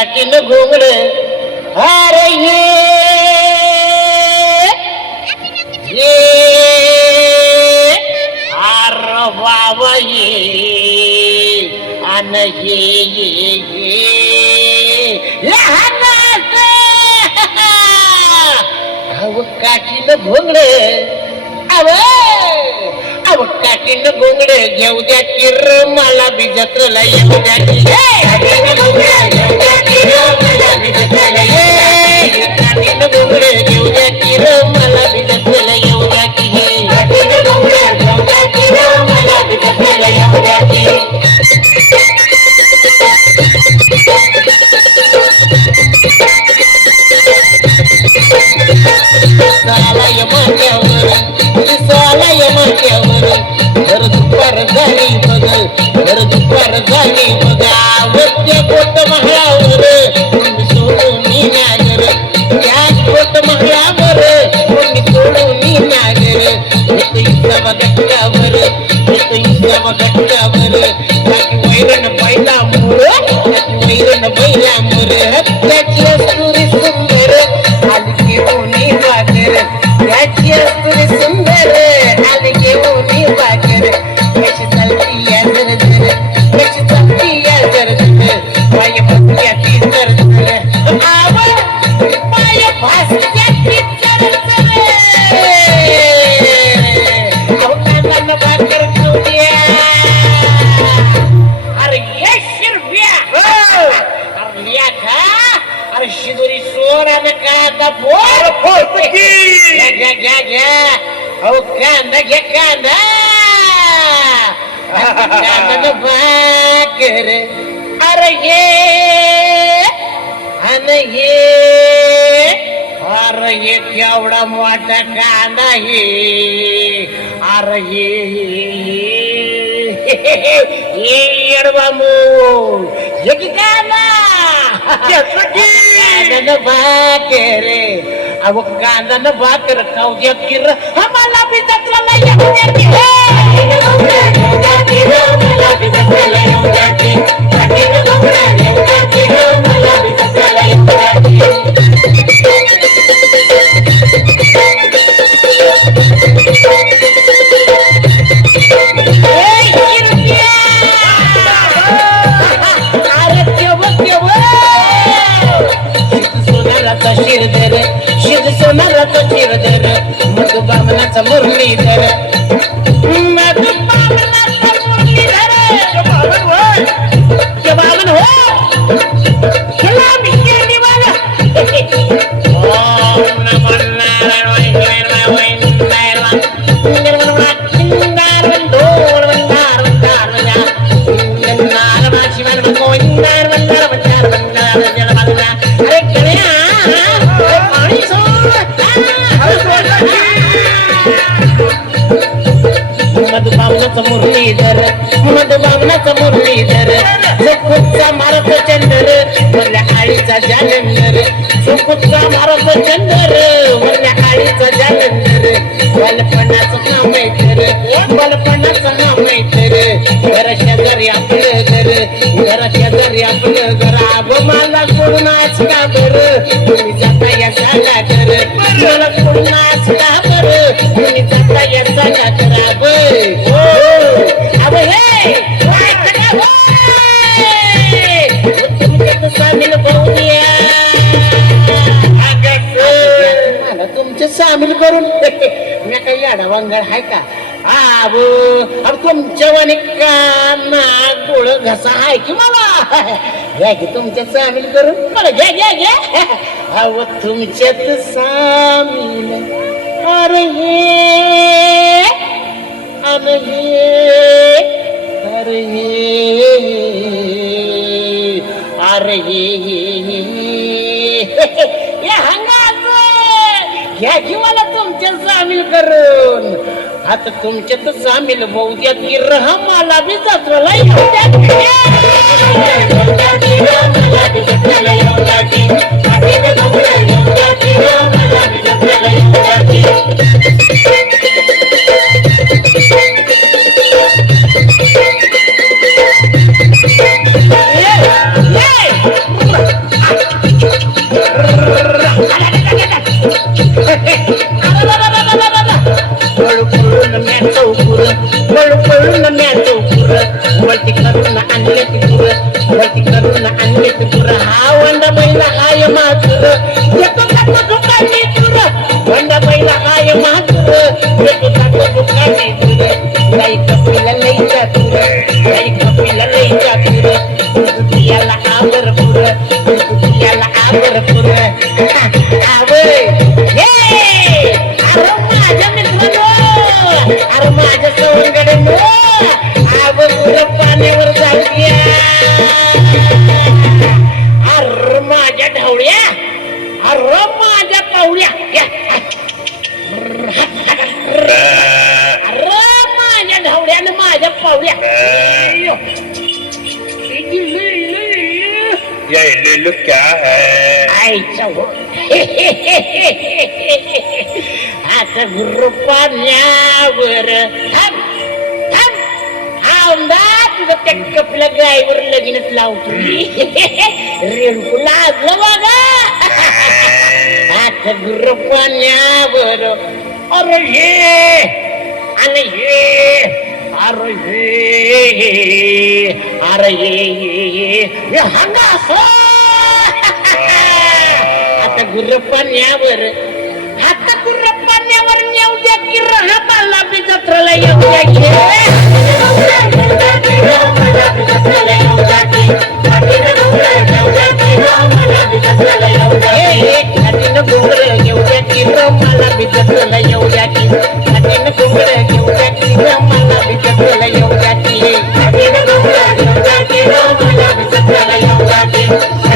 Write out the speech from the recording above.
काठीन घोंगड अरे ये आर बाबा ये अन ये लहानाचं अव काठीन घोंगड अव काठीन घोंगड घेऊ द्या किर मला बी जत्रेला येऊ द्या काठीन घोंगड घेऊ द्या किर मला बी जत्रेला येऊ द्या घर दुपार झाली बघ घर दुपार झाली बघा वरच्या पोट महाळावर कोणी सोडून नागर त्या पोट महाळावर कोणी सोडून नागर इसावा गट्ट्यावर इसावा गट्ट्यावर वैरण बैला मोर वैरण बैला मोर त्याची असुरी सुंदर आली घेऊन वागर त्याची असुरी सुंदर आली घेऊन वागर कशी चालती या जर कशी चालती या जर पाय भासल्या ती जर पाय भासल्या ती जर भाकर खाऊ द्या अरे ये शिरप्या अरे लिया खा अरे शिदोरी सोडानं का आता बोल घ्या घ्या घ्या अहो कांदा घ्या कांदा कांदा भाकर अरे ये अरे ये केवढा मोठा कांदा हे अरे ये येडवा मूळ ये की कांदा कांदा भाकर अहो कांदा न भाकर खाऊ द्या किर आम्हाला बी जत्रेला येऊ द्या की शिरधर शिर सोनाराचा शिरधर मधु बामनाचा मुरलीधर मधु बामनाचा मुरलीधर बामन हो चला मी केली मला ओम नमो मधुबामनाचा मुरलीधर सुखुचा मारत चंदर वरल्या आळीचा जालंधर सुखुचा मारत चंदर वरल्या आळीचा जालंधर बालपणाचा हा मैत्र बालपणाचा हा मैत्र घर शेजारी आपलं घर शेजारी आपलं घर आब मला कोण नाच का बरं तुम्ही जाता या साला कर मला कोण नाच का बरं तुम्ही जाता या साला कर अब हे सामील पाहूया मला तुमचे सामील करून मी काही आडावांगड आहे का अब तुमच्या वाणी काना गोळ घसा आहे की मला घ्या की तुमच्या सामील करून मला घ्या घ्या घ्या अव तुमच्यात सामील अरे अरे या घ्या की मला तुमच्या सामील करून आता तुमच्यात सामील होऊ द्या की मला बी जत्रेला येऊ द्या पळून म्यातो पुर वळती करून आणले ती पुर वळती करून आणले ती पुर हा वंडा बैला हाय मातुर येतो जातो दुकानी तुर वंडा बैला हाय मातुर येतो जातो दुकानी तुर गाई कपिला लई जातुर गाई कपिला लई जातुर तुझ्याला आवर पुर तुझ्याला आवर पुर आवय हे अरे माझ्या मित्रांनो अरे माझ्या सवंगड्यांनो आवर पुर पाण्यावर जाऊया अरे माझ्या ढवळ्या अरे माझ्या पावळ्या अरे माझ्या ढवळ्यानं माझ्या पावळ्या ये लुक क्या है आईचा हो आता गुरु पाण्यावर थांब थांब आमदा तुझं त्या कपल्या गायवर लगीनच लावतो रेणुकू लाजलं बघा आता गुरु पाण्यावर अरे हे आणि हे अरे हे हंगास आता गुर्रपाण्यावर आता गुर्रपाण्यावर येऊ द्या की राहताला बी जत्रेला येऊ द्या की खाटीनं घुंगरं घेऊ द्या की मला बी जत्रेला येऊ द्या की खाटीनं घुंगरं घेऊ द्या की मला बी जत्रेला येऊ द्या की खाटीनं घुंगरं घेऊ द्या की मला बी जत्रेला येऊ द्या की